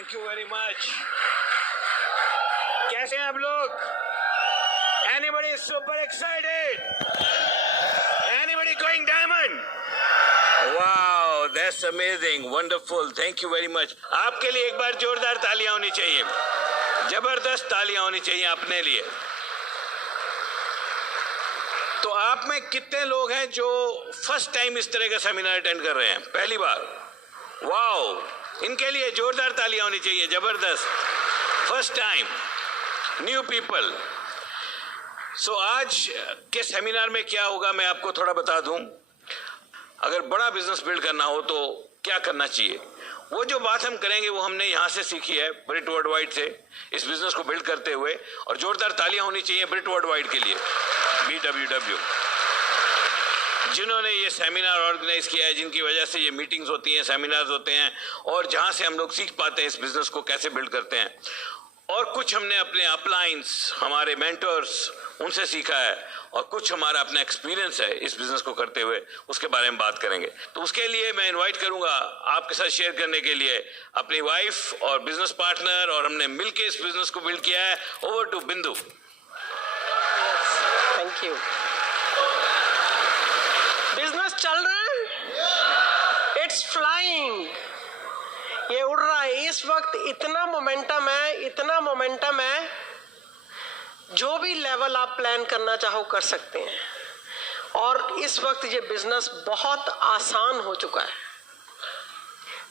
Thank you very much. कैसे हैं आप लोग? Anybody super excited? Anybody going diamond? Wow, that's amazing, wonderful, thank you very much. आपके लिए एक बार जोरदार तालियां होनी चाहिए, जबरदस्त तालियां होनी चाहिए अपने लिए। तो आप में कितने लोग हैं जो फर्स्ट टाइम इस तरह का सेमिनार अटेंड कर रहे हैं, पहली बार? वाओ, इनके लिए जोरदार तालियां होनी चाहिए, जबरदस्त, फर्स्ट टाइम, न्यू पीपल। सो आज के सेमिनार में क्या होगा मैं आपको थोड़ा बता दूं। अगर बड़ा बिजनेस बिल्ड करना हो तो क्या करना चाहिए, वो जो बात हम करेंगे वो हमने यहाँ से सीखी है, ब्रिट वर्ल्डवाइड से, इस बिजनेस को बिल्ड करते हुए। और जोरदार तालियां होनी चाहिए ब्रिट वर्ल्डवाइड के लिए, BWW, जिन्होंने ये सेमिनार ऑर्गेनाइज किया है, जिनकी वजह से ये मीटिंग्स होती हैं, सेमिनार्स होते हैं, और जहाँ से हम लोग सीख पाते हैं इस बिजनेस को कैसे बिल्ड करते हैं। और कुछ हमने अपने अपलाइंस, हमारे मेंटर्स, उनसे सीखा है, और कुछ हमारा अपना एक्सपीरियंस है इस बिजनेस को करते हुए, उसके बारे में बात करेंगे। तो उसके लिए मैं इनवाइट करूंगा आपके साथ शेयर करने के लिए अपनी वाइफ और बिजनेस पार्टनर, और हमने मिलकर इस बिजनेस को बिल्ड किया है। ओवर टू बिंदु। Thank you. बिजनेस चल रहा है, इट्स फ्लाइंग, ये उड़ रहा है इस वक्त। इतना मोमेंटम है, इतना मोमेंटम है, जो भी लेवल आप प्लान करना चाहो कर सकते हैं। और इस वक्त ये बिजनेस बहुत आसान हो चुका है।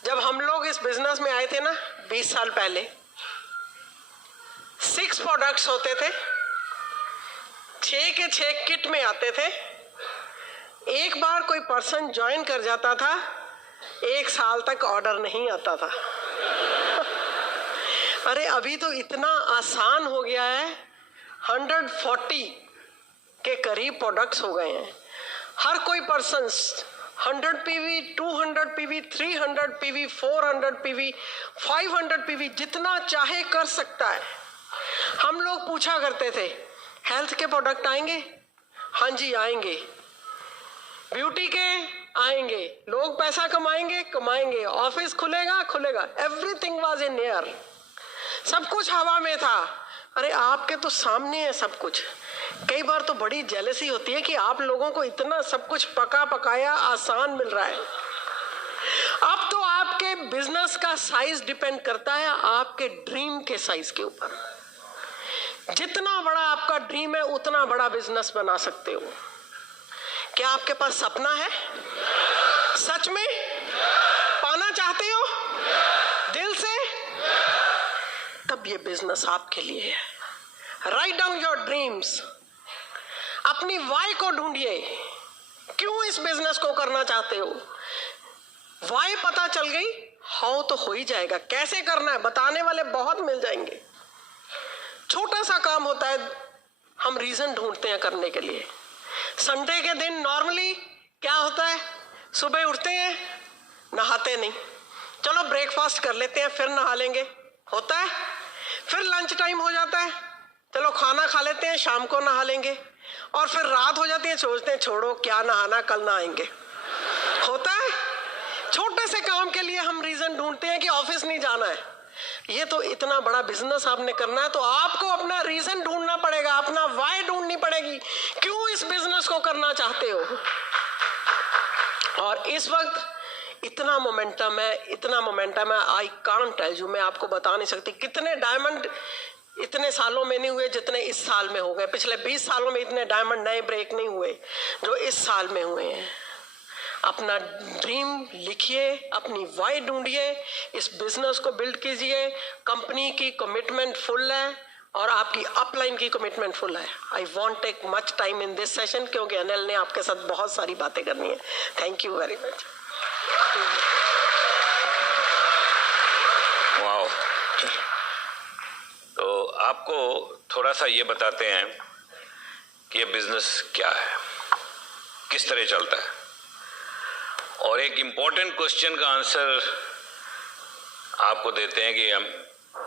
जब हम लोग इस बिजनेस में आए थे ना 20 साल पहले, 6 प्रोडक्ट्स होते थे, 6 के 6 किट में आते थे। एक बार कोई पर्सन ज्वाइन कर जाता था, 1 साल तक ऑर्डर नहीं आता था। अरे अभी तो इतना आसान हो गया है, 140 के करीब प्रोडक्ट्स हो गए हैं। हर कोई person 100 PV, 200 PV, 300 PV, 400 PV, 500 PV जितना चाहे कर सकता है। हम लोग पूछा करते थे, हेल्थ के प्रोडक्ट आएंगे? हाँ जी आएंगे। ब्यूटी के आएंगे। लोग पैसा कमाएंगे? कमाएंगे। ऑफिस खुलेगा? खुलेगा। एवरीथिंग वाज इन एयर, सब कुछ हवा में था। अरे आपके तो सामने है सब कुछ। कई बार तो बड़ी जेलसी होती है कि आप लोगों को इतना सब कुछ पका पकाया आसान मिल रहा है। अब तो आपके बिजनेस का साइज डिपेंड करता है आपके ड्रीम के साइज के ऊपर। जितना बड़ा आपका ड्रीम है उतना बड़ा बिजनेस बना सकते हो। क्या आपके पास सपना है? सच में पाना चाहते हो दिल से? तब ये बिजनेस आपके लिए है। राइट डाउन योर ड्रीम्स, अपनी वाई को ढूंढिए। क्यों इस बिजनेस को करना चाहते हो? वाई पता चल गई, हाउ तो हो ही जाएगा। कैसे करना है बताने वाले बहुत मिल जाएंगे। छोटा सा काम होता है, हम रीजन ढूंढते हैं करने के लिए। संडे के दिन नॉर्मली क्या होता है, सुबह उठते हैं, नहाते नहीं, चलो ब्रेकफास्ट कर लेते हैं फिर नहा लेंगे, होता है। फिर लंच टाइम हो जाता है, चलो खाना खा लेते हैं, शाम को नहा लेंगे। और फिर रात हो जाती है, सोचते हैं छोड़ो क्या नहाना, कल नहाएंगे, होता है। छोटे से काम के लिए हम रीजन ढूंढते हैं कि ऑफिस नहीं जाना है। ये तो इतना बड़ा बिजनेस आपने करना है तो आपको अपना रीजन ढूंढना पड़ेगा, अपना वाई ढूंढनी पड़ेगी, क्यों इस बिजनेस को करना चाहते हो। और इस वक्त इतना मोमेंटम है, इतना मोमेंटम है, आई कांट टेल यू, मैं आपको बता नहीं सकती कितने डायमंड इतने सालों में नहीं हुए जितने इस साल में हो गए। पिछले 20 सालों में इतने डायमंड नए ब्रेक नहीं हुए जो इस साल में हुए हैं। अपना ड्रीम लिखिए, अपनी वाई ढूंढिए, इस बिजनेस को बिल्ड कीजिए। कंपनी की कमिटमेंट फुल है और आपकी अपलाइन की कमिटमेंट फुल है। I want take much time in this session क्योंकि अनिल ने आपके साथ बहुत सारी बातें करनी है। Thank you very much. Wow, तो आपको थोड़ा सा ये बताते हैं कि ये बिजनेस क्या है, किस तरह चलता है, और एक इम्पोर्टेंट क्वेश्चन का आंसर आपको देते हैं कि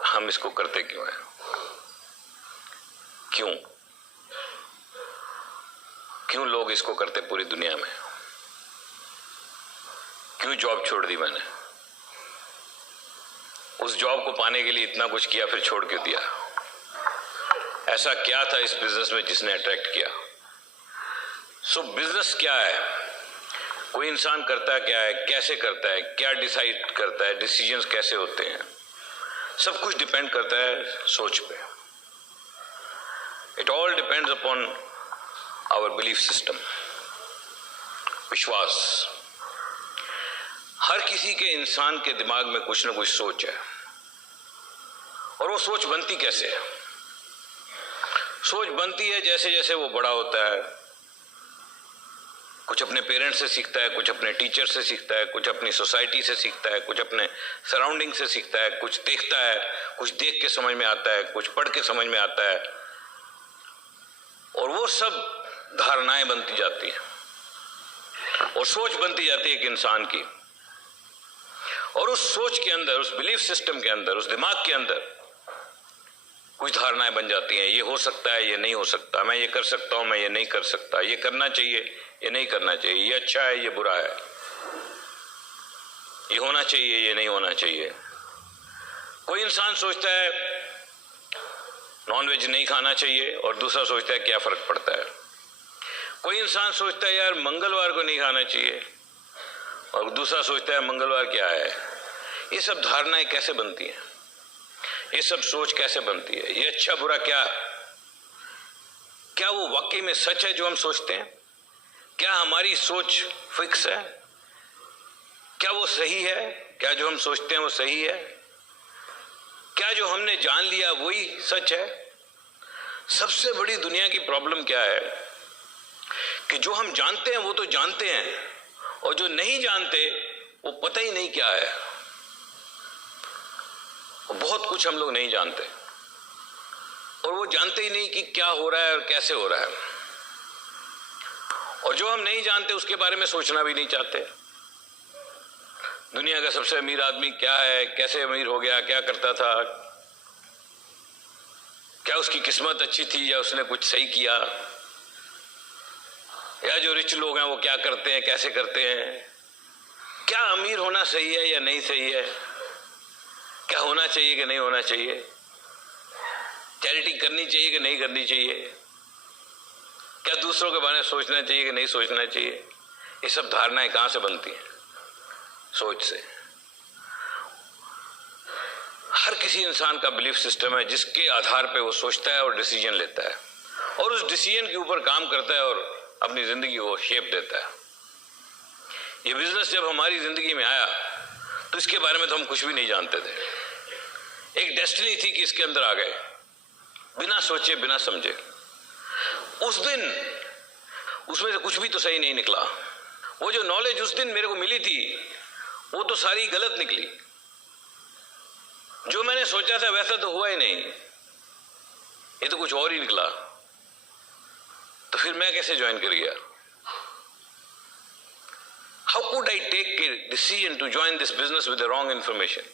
हम इसको करते क्यों हैं। क्यों लोग इसको करते पूरी दुनिया में? क्यों जॉब छोड़ दी मैंने? उस जॉब को पाने के लिए इतना कुछ किया, फिर छोड़ के दिया। ऐसा क्या था इस बिजनेस में जिसने अट्रैक्ट किया? सो बिजनेस क्या है, कोई इंसान करता क्या है, कैसे करता है, क्या डिसाइड करता है, डिसीजंस कैसे होते हैं, सब कुछ डिपेंड करता है सोच पे। It all depends upon our belief system, विश्वास। हर किसी के इंसान के दिमाग में कुछ ना कुछ सोच है, और वो सोच बनती कैसे है? सोच बनती है जैसे जैसे वो बड़ा होता है, कुछ अपने पेरेंट्स से सीखता है, कुछ अपने टीचर से सीखता है, कुछ अपनी सोसाइटी से सीखता है, कुछ अपने सराउंडिंग से सीखता है, कुछ देखता है, कुछ देख के समझ में आता है, कुछ पढ़ के समझ में आता है, और वो सब धारणाएं बनती जाती हैं और सोच बनती जाती है एक इंसान की। और उस सोच के अंदर, उस बिलीफ सिस्टम के अंदर, उस दिमाग के अंदर कुछ धारणाएं बन जाती हैं। ये हो सकता है, ये नहीं हो सकता, मैं ये कर सकता हूं, मैं ये नहीं कर सकता, ये करना चाहिए, ये नहीं करना चाहिए, ये अच्छा है, ये बुरा है, ये होना चाहिए, ये नहीं होना चाहिए। कोई इंसान सोचता है नॉनवेज नहीं खाना चाहिए, और दूसरा सोचता है क्या फर्क पड़ता है। कोई इंसान सोचता है यार मंगलवार को नहीं खाना चाहिए, और दूसरा सोचता है मंगलवार क्या है। ये सब धारणाएं कैसे बनती हैं? ये सब सोच कैसे बनती है? ये अच्छा बुरा क्या वो वाकई में सच है जो हम सोचते हैं? क्या हमारी सोच फिक्स है? क्या वो सही है? क्या जो हम सोचते हैं वो सही है? क्या जो हमने जान लिया वही सच है? सबसे बड़ी दुनिया की प्रॉब्लम क्या है कि जो हम जानते हैं वो तो जानते हैं, और जो नहीं जानते वो पता ही नहीं क्या है। बहुत कुछ हम लोग नहीं जानते, और वो जानते ही नहीं कि क्या हो रहा है और कैसे हो रहा है। और जो हम नहीं जानते उसके बारे में सोचना भी नहीं चाहते। दुनिया का सबसे अमीर आदमी क्या है, कैसे अमीर हो गया, क्या करता था, क्या उसकी किस्मत अच्छी थी या उसने कुछ सही किया, या जो रिच लोग हैं वो क्या करते हैं, कैसे करते हैं, क्या अमीर होना सही है या नहीं सही है, क्या होना चाहिए कि नहीं होना चाहिए, चैरिटी करनी चाहिए कि नहीं करनी चाहिए, क्या दूसरों के बारे में सोचना चाहिए कि नहीं सोचना चाहिए। ये सब धारणाएं कहां से बनती हैं? सोच से। हर किसी इंसान का बिलीफ सिस्टम है जिसके आधार पे वो सोचता है और डिसीजन लेता है, और उस डिसीजन के ऊपर काम करता है और अपनी जिंदगी को शेप देता है। ये बिजनेस जब हमारी जिंदगी में आया तो इसके बारे में तो हम कुछ भी नहीं जानते थे। एक डेस्टिनी थी कि इसके अंदर आ गए, बिना सोचे बिना समझे। उस दिन उसमें से कुछ भी तो सही नहीं निकला। वो जो नॉलेज उस दिन मेरे को मिली थी वो तो सारी गलत निकली। जो मैंने सोचा था वैसा तो हुआ ही नहीं, ये तो कुछ और ही निकला। तो फिर मैं कैसे ज्वाइन कर गया? How could I take a decision to join this business with the wrong information?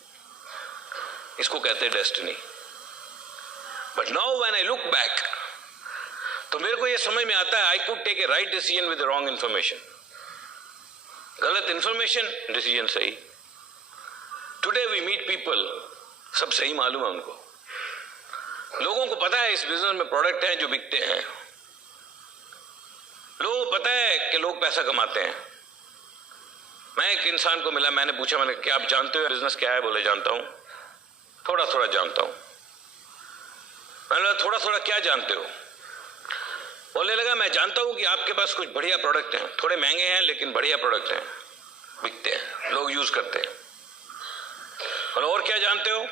इसको कहते हैं destiny. But now when I look back, तो मेरे को ये समझ में आता है I could take a right decision with the wrong information. गलत इंफॉर्मेशन, डिसीजन सही। Today we meet people, सब सही मालूम है उनको। लोगों को पता है इस बिजनेस में प्रोडक्ट हैं जो बिकते हैं। लोगों को पता है कि लोग पैसा कमाते हैं। मैं एक इंसान को मिला, मैंने पूछा, मैंने क्या आप जानते हो बिजनेस क्या है? बोले जानता हूं, थोड़ा थोड़ा जानता हूं। मैंने बोला थोड़ा थोड़ा क्या जानते हो? बोलने लगा मैं जानता हूं कि आपके पास कुछ बढ़िया प्रोडक्ट हैं, थोड़े महंगे हैं लेकिन बढ़िया प्रोडक्ट हैं, बिकते हैं, लोग यूज करते हैं। और क्या जानते हो?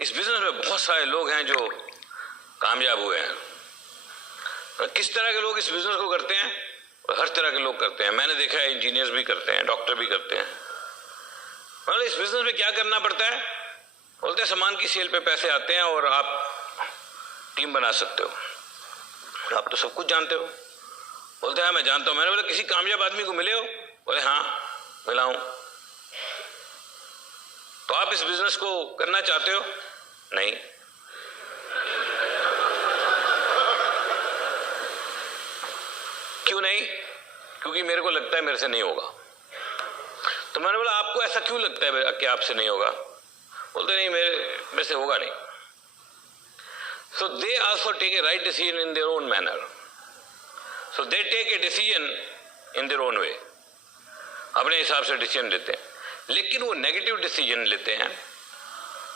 इस बिजनेस में बहुत सारे लोग हैं जो कामयाब हुए हैं। किस तरह के लोग इस बिजनेस को करते हैं? हर तरह के लोग करते हैं। मैंने देखा है इंजीनियर्स भी करते हैं, डॉक्टर भी करते हैं। मतलब इस बिजनेस में क्या करना पड़ता है? बोलते हैं सामान की सेल पे पैसे आते हैं और आप टीम बना सकते हो। आप तो सब कुछ जानते हो। बोलते हैं मैं जानता हूं। मैंने बोला किसी कामयाब आदमी को मिले हो? बोले हाँ मिला हूं। तो आप इस बिजनेस को करना चाहते हो? नहीं। क्यों नहीं? क्योंकि मेरे को लगता है मेरे से नहीं होगा। तो मैंने बोला आपको ऐसा क्यों लगता है कि आपसे नहीं होगा? बोलते नहीं मेरे से होगा नहीं। So they also take a right decision in their own manner. So they take a decision in their own way. अपने हिसाब से डिसीजन लेते हैं, लेकिन वो नेगेटिव डिसीजन लेते हैं।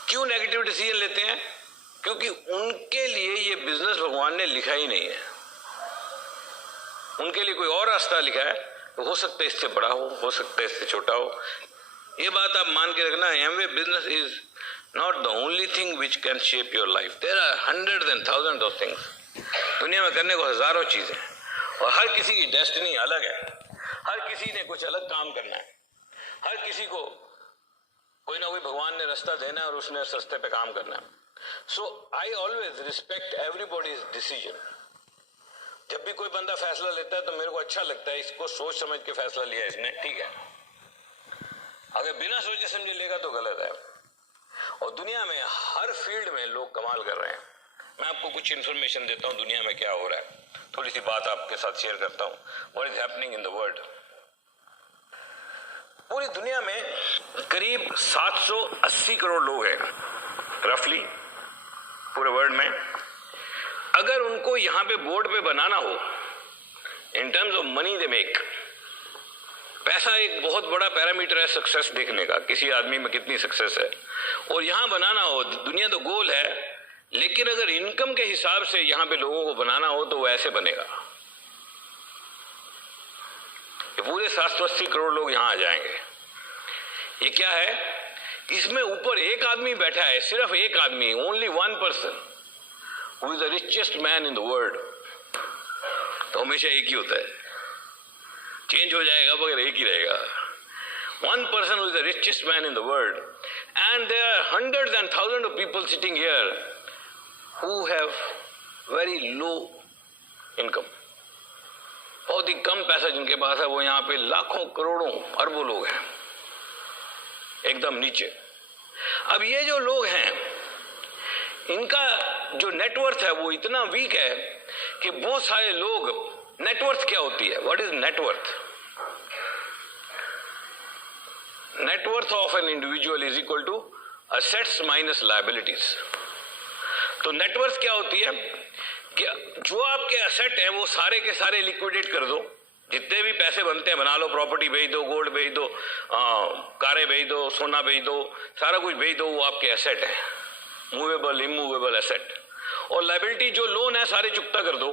क्यों नेगेटिव डिसीजन लेते हैं? क्योंकि उनके लिए ये बिजनेस भगवान ने लिखा ही नहीं है। उनके लिए कोई और रास्ता लिखा है, तो हो सकता है इससे बड़ा हो सकता है इससे छोटा हो। ये बात आप मान के रखना, Amway business is not the only thing which can shape your life. There are hundreds and thousands of things. दुनिया में करने को हजारों चीजें, और हर किसी की डेस्टिनी अलग है। हर किसी ने कुछ अलग काम करना है। हर किसी को कोई ना कोई भगवान ने रास्ता देना है और उसने उस रास्ते पे काम करना है। So I always respect everybody's decision. जब भी कोई बंदा फैसला लेता है तो मेरे को अच्छा लगता है, इसको सोच समझ के फैसला लिया इसने, ठीक है। अगर बिना सोचे समझे लेगा तो गलत है। और दुनिया में हर फील्ड में लोग कमाल कर रहे हैं। मैं आपको कुछ इंफॉर्मेशन देता हूं दुनिया में क्या हो रहा है, थोड़ी सी बात आपके साथ शेयर करता हूं। What is happening in the world. पूरी दुनिया में करीब 780 करोड़ लोग हैं रफली पूरे वर्ल्ड में। अगर उनको यहां पे बोर्ड पे बनाना हो, in terms of money they make, पैसा एक बहुत बड़ा पैरामीटर है सक्सेस देखने का, किसी आदमी में कितनी सक्सेस है। और यहां बनाना हो, दुनिया तो गोल है, लेकिन अगर इनकम के हिसाब से यहां पे लोगों को बनाना हो तो वो ऐसे बनेगा। ये पूरे 780 करोड़ लोग यहां आ जाएंगे। ये क्या है? इसमें ऊपर एक आदमी बैठा है, सिर्फ एक आदमी, only one person who is the richest man in the world. तो हमेशा एक ही होता है, चेंज हो जाएगा मगर एक ही रहेगा। One person who is the richest man in the world, and there are hundreds and thousands of people sitting here who have very low income. बहुत ही कम पैसा जिनके पास है, वो यहाँ पे लाखों करोड़ों अरबों लोग हैं एकदम नीचे। अब ये जो लोग हैं, इनका जो नेटवर्थ है वो इतना वीक है कि बहुत सारे लोग, नेटवर्थ क्या होती है, what is net worth? Net worth of an individual is equal to assets minus liabilities. तो नेटवर्थ क्या होती है कि जो आपके एसेट हैं वो सारे के सारे लिक्विडेट कर दो, जितने भी पैसे बनते हैं बना लो, प्रॉपर्टी बेच दो, गोल्ड बेच दो, कारें बेच दो, सोना बेच दो, सारा कुछ बेच दो, वो आपके एसेट है, मूवेबल इमूवेबल एसेट। और लाइबिलिटी जो लोन है सारे चुकता कर दो।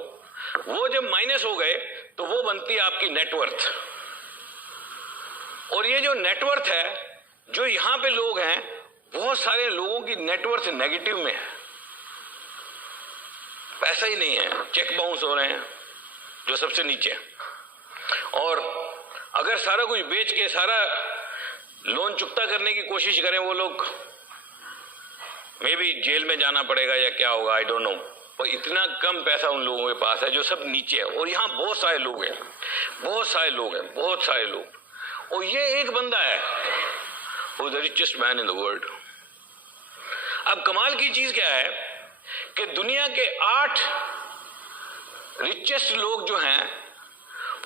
वो जब माइनस हो गए तो वो बनती है आपकी नेटवर्थ। और ये जो नेटवर्थ है, जो यहां पे लोग हैं, बहुत सारे लोगों की नेटवर्थ नेगेटिव में है, पैसा ही नहीं है, चेक बाउंस हो रहे हैं जो सबसे नीचे। और अगर सारा कुछ बेच के सारा लोन चुकता करने की कोशिश करें वो लोग, मे बी जेल में जाना पड़ेगा या क्या होगा, आई डोंट नो। और इतना कम पैसा उन लोगों के पास है जो सब नीचे है। और यहाँ बहुत सारे लोग हैं, बहुत सारे लोग हैं, बहुत सारे लोग। और ये एक बंदा है who is the richest man in the world। अब कमाल की चीज क्या है कि दुनिया के 8 रिचेस्ट लोग जो हैं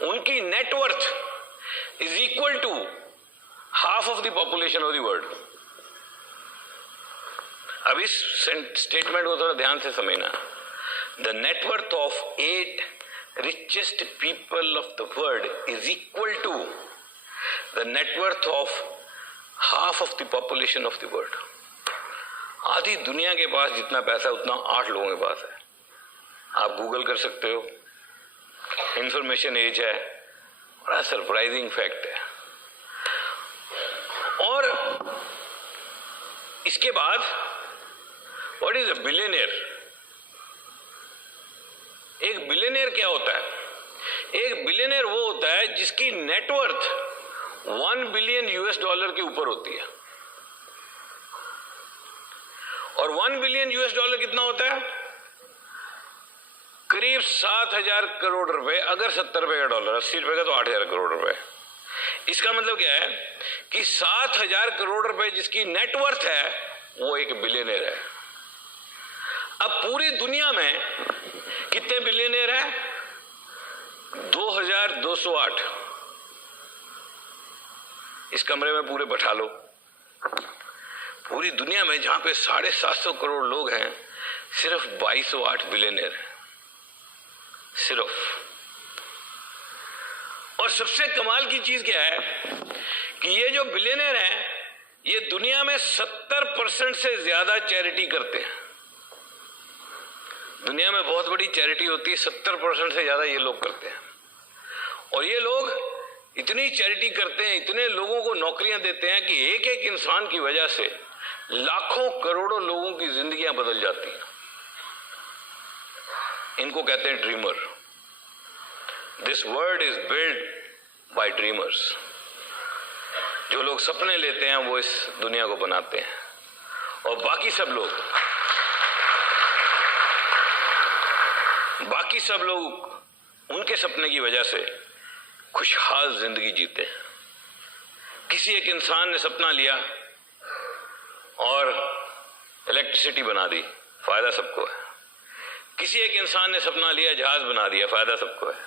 उनकी net worth is equal to half of the population of the world. अब इस स्टेटमेंट को थोड़ा ध्यान से समझना। The net worth of 8 richest people of the world is equal to the net worth of half of the population of the world। आधी दुनिया के पास जितना पैसा उतना 8 लोगों के पास है। आप गूगल कर सकते हो, इंफॉर्मेशन एज है, बड़ा सरप्राइजिंग फैक्ट है। और इसके बाद व्हाट इज अ बिलियनियर? एक बिलियनियर क्या होता है? एक बिलियनियर वो होता है जिसकी नेटवर्थ 1 बिलियन US डॉलर के ऊपर होती है। और 1 बिलियन US डॉलर कितना होता है? करीब 7,000 करोड़ रुपए। अगर 70 रुपए का डॉलर, 80 रुपए का तो 8,000 करोड़ रुपए। इसका मतलब क्या है कि 7,000 करोड़ रुपए जिसकी नेटवर्थ है वो एक बिलियनियर है। अब पूरी दुनिया में कितने बिलियनियर हैं? 2,208। इस कमरे में पूरे बैठा लो, पूरी दुनिया में जहां पे 750 करोड़ लोग हैं, सिर्फ 2208 बिलियनर हैं, सिर्फ। और सबसे कमाल की चीज क्या है कि ये जो बिलियनर हैं, ये दुनिया में 70% से ज्यादा चैरिटी करते हैं। दुनिया में बहुत बड़ी चैरिटी होती है, 70% से ज्यादा ये लोग करते हैं। और ये लोग इतनी चैरिटी करते हैं, इतने लोगों को नौकरियां देते हैं कि एक एक इंसान की वजह से लाखों करोड़ों लोगों की जिंदगियां बदल जाती हैं। इनको कहते हैं dreamer. This world is build by dreamers. जो लोग सपने लेते हैं वो इस दुनिया को बनाते हैं, और बाकी सब लोग उनके सपने की वजह से खुशहाल जिंदगी जीते हैं। किसी एक इंसान ने सपना लिया और इलेक्ट्रिसिटी बना दी, फायदा सबको है। किसी एक इंसान ने सपना लिया, जहाज बना दिया, फायदा सबको है।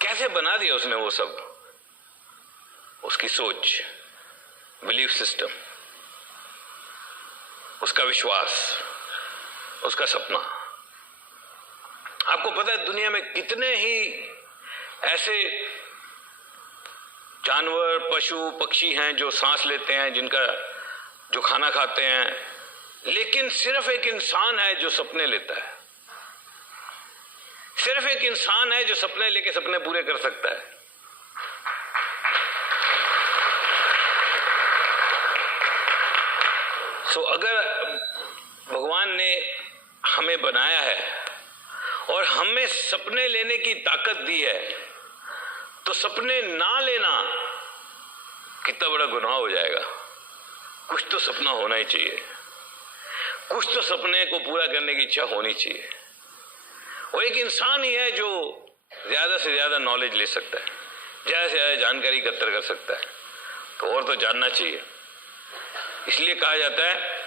कैसे बना दिया उसने वो सब? उसकी सोच, बिलीफ सिस्टम, उसका विश्वास, उसका सपना। आपको पता है दुनिया में कितने ही ऐसे जानवर, पशु, पक्षी हैं जो सांस लेते हैं, जो खाना खाते हैं, लेकिन सिर्फ एक इंसान है जो सपने लेता है। सिर्फ एक इंसान है जो सपने लेके सपने पूरे कर सकता है। सो अगर भगवान ने हमें बनाया है और हमें सपने लेने की ताकत दी है, तो सपने ना लेना कितना बड़ा गुनाह हो जाएगा। कुछ तो सपना होना ही चाहिए, कुछ तो सपने को पूरा करने की इच्छा होनी चाहिए। वो एक इंसान ही है जो ज्यादा से ज्यादा नॉलेज ले सकता है, ज्यादा से ज्यादा जानकारी एकत्र कर सकता है, तो और तो जानना चाहिए। इसलिए कहा जाता है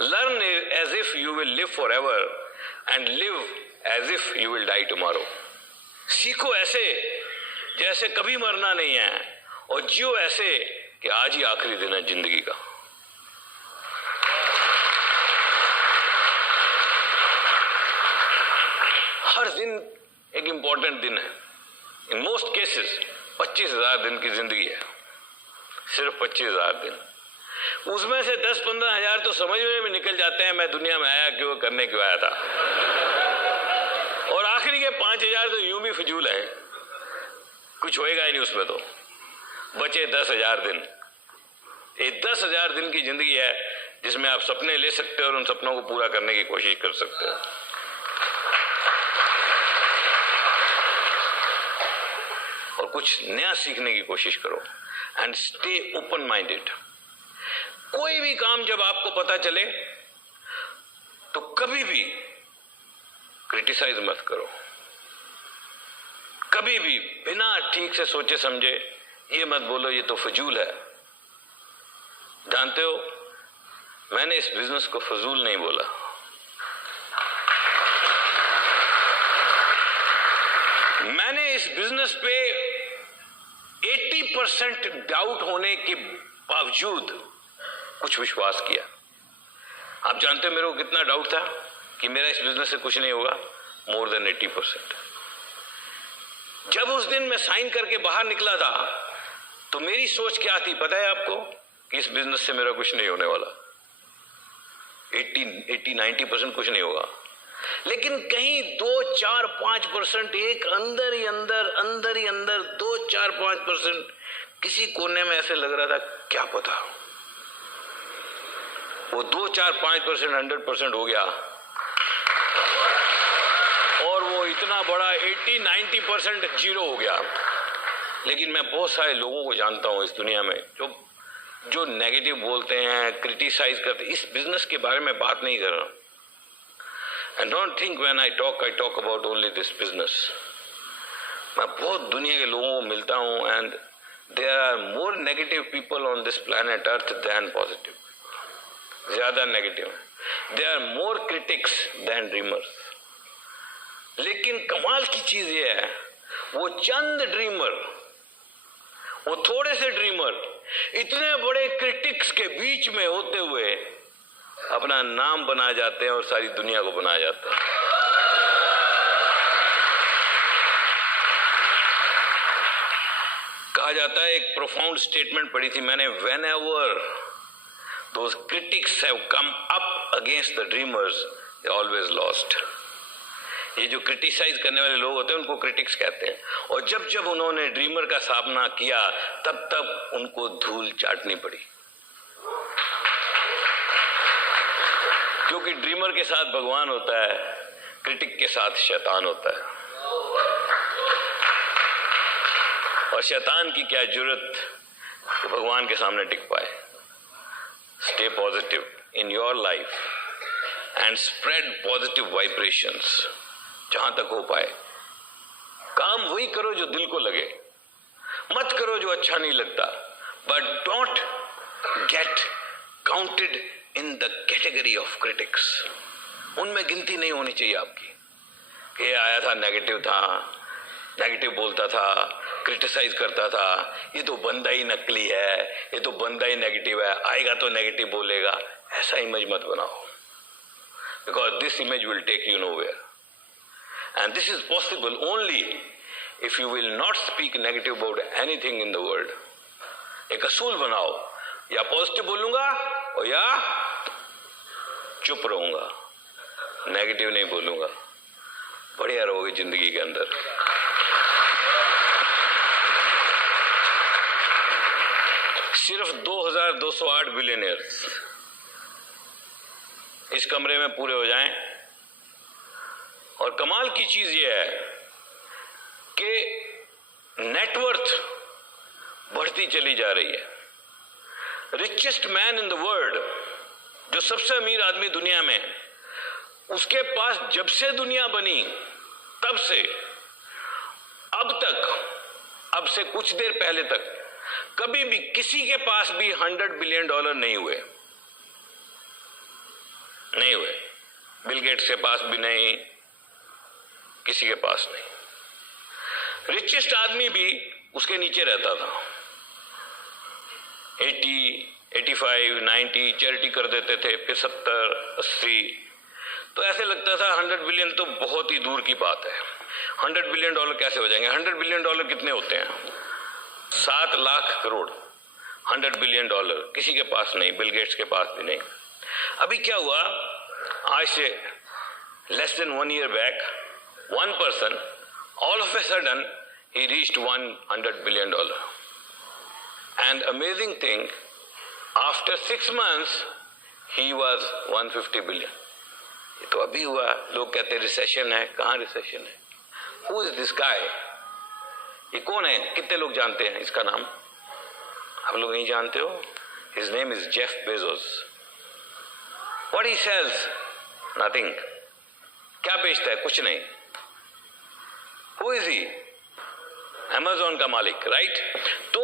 learn as if you will live forever and live as if you will die tomorrow. सीखो ऐसे जैसे कभी मरना नहीं है, और जियो ऐसे कि आज ही आखिरी दिन है जिंदगी का। हर दिन एक इंपॉर्टेंट दिन है। इन मोस्ट केसेस 25,000 दिन की जिंदगी है, सिर्फ 25,000 दिन। उसमें से 10-15 हजार तो समझने में निकल जाते हैं मैं दुनिया में आया क्यों, करने क्यों आया था, और आखिरी के 5,000 तो यूं भी फिजूल है, कुछ होएगा ही नहीं उसमें। तो बचे 10,000 दिन। ये 10,000 दिन की जिंदगी है जिसमें आप सपने ले सकते हो और उन सपनों को पूरा करने की कोशिश कर सकते हो। और कुछ नया सीखने की कोशिश करो एंड स्टे ओपन माइंडेड। कोई भी काम जब आपको पता चले तो कभी भी क्रिटिसाइज मत करो, कभी भी बिना ठीक से सोचे समझे ये मत बोलो ये तो फजूल है। जानते हो, मैंने इस बिजनेस को फजूल नहीं बोला, मैंने इस बिजनेस पे 80% डाउट होने के बावजूद कुछ विश्वास किया। आप जानते हो मेरे को कितना डाउट था कि मेरा इस बिजनेस से कुछ नहीं होगा? More than 80%। जब उस दिन मैं साइन करके बाहर निकला था तो मेरी सोच क्या थी पता है आपको? कि इस बिजनेस से मेरा कुछ नहीं होने वाला, 80-90% कुछ नहीं होगा। लेकिन कहीं 2-4-5% एक अंदर ही अंदर 2-4-5% किसी कोने में ऐसे लग रहा था, क्या पता वो 2-4-5% 100% हो गया, और वो इतना बड़ा 80-90% जीरो हो गया। लेकिन मैं बहुत सारे लोगों को जानता हूं इस दुनिया में जो नेगेटिव बोलते हैं, क्रिटिसाइज करते हैं। इस बिजनेस के बारे में बात नहीं कर रहा। And don't think when I talk about only this business. मैं बहुत दुनिया के लोगों को मिलता हूँ and there are more negative people on this planet Earth than positive. ज्यादा negative. There are more critics than dreamers. लेकिन कमाल की चीज ये है, वो चंद ड्रीमर, वो थोड़े से ड्रीमर इतने बड़े क्रिटिक्स के बीच में होते हुए अपना नाम बना जाते हैं और सारी दुनिया को बना जाते हैं। कहा जाता है, एक प्रोफाउंड स्टेटमेंट पढ़ी थी मैंने, whenever those critics have come up against the dreamers, they always lost. ये जो क्रिटिसाइज करने वाले लोग होते हैं उनको क्रिटिक्स कहते हैं, और जब जब उन्होंने ड्रीमर का सामना किया तब तब उनको धूल चाटनी पड़ी, क्योंकि ड्रीमर के साथ भगवान होता है, क्रिटिक के साथ शैतान होता है। और शैतान की क्या जरूरत कि भगवान के सामने टिक पाए। Stay positive in your life and spread positive vibrations जहां तक हो पाए। काम वही करो जो दिल को लगे, मत करो जो अच्छा नहीं लगता, but don't get counted in the category of critics. उनमें गिनती नहीं होनी चाहिए आपकी कि ये आया था नेगेटिव था, नेगेटिव बोलता था, क्रिटिसाइज करता था, ये तो बंदा ही नकली है, ये तो बंदा ही नेगेटिव है, आएगा तो नेगेटिव बोलेगा। ऐसा इमेज मत बनाओ, because this image will take you nowhere, and this is possible only if you will not speak negative about anything in the world. एक असूल बनाओ, या पॉजिटिव बोलूंगा और या चुप रहूंगा, नेगेटिव नहीं बोलूंगा, बढ़िया रहोगे जिंदगी के अंदर। सिर्फ 2208 बिलियनियर्स इस कमरे में पूरे हो जाएं, और कमाल की चीज यह है कि नेटवर्थ बढ़ती चली जा रही है। Richest man in the world, जो सबसे अमीर आदमी दुनिया में, उसके पास जब से दुनिया बनी तब से अब तक, अब से कुछ देर पहले तक कभी भी किसी के पास भी $100 बिलियन नहीं हुए, नहीं हुए। बिल गेट्स के पास भी नहीं, किसी के पास नहीं। रिचेस्ट आदमी भी उसके नीचे रहता था, 80, 85, 90 चैरिटी कर देते थे, फिर 70, 80, तो ऐसे लगता था 100 बिलियन तो बहुत ही दूर की बात है। $100 बिलियन कैसे हो जाएंगे? $100 बिलियन कितने होते हैं? 7 लाख करोड़। $100 बिलियन किसी के पास नहीं, बिल गेट्स के पास भी नहीं। अभी क्या हुआ, आज से less than 1 year back, one person, all of a sudden he reached $100 billion, and amazing thing, after 6 months he was 150 billion. ये तो अभी हुआ। लोग कहते हैं रिसेशन है, कहाँ रिसेशन है? Who is this guy? ये कौन है? कितने लोग जानते हैं इसका नाम? आप लोग नहीं जानते हो? His name is Jeff Bezos. What he sells? Nothing. क्या बेचता है? कुछ नहीं। Who is he? Amazon का मालिक, राइट? तो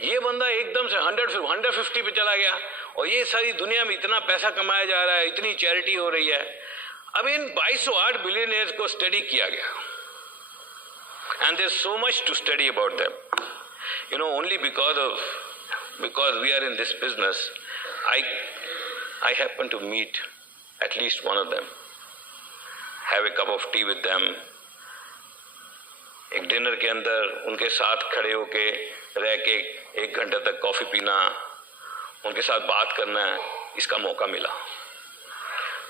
ये बंदा एकदम से 150 पे चला गया, और ये सारी दुनिया में इतना पैसा कमाया जा रहा है, इतनी चैरिटी हो रही है। अब इन 2208 बिलियनियर्स को स्टडी किया गया, and there's so much to study about them. You know, only because we are in this business, I happen to meet at least one of them, have a cup of tea with them, एक dinner के अंदर उनके साथ खड़े होके रह के 1 घंटे तक कॉफी पीना, उनके साथ बात करना, इसका मौका मिला।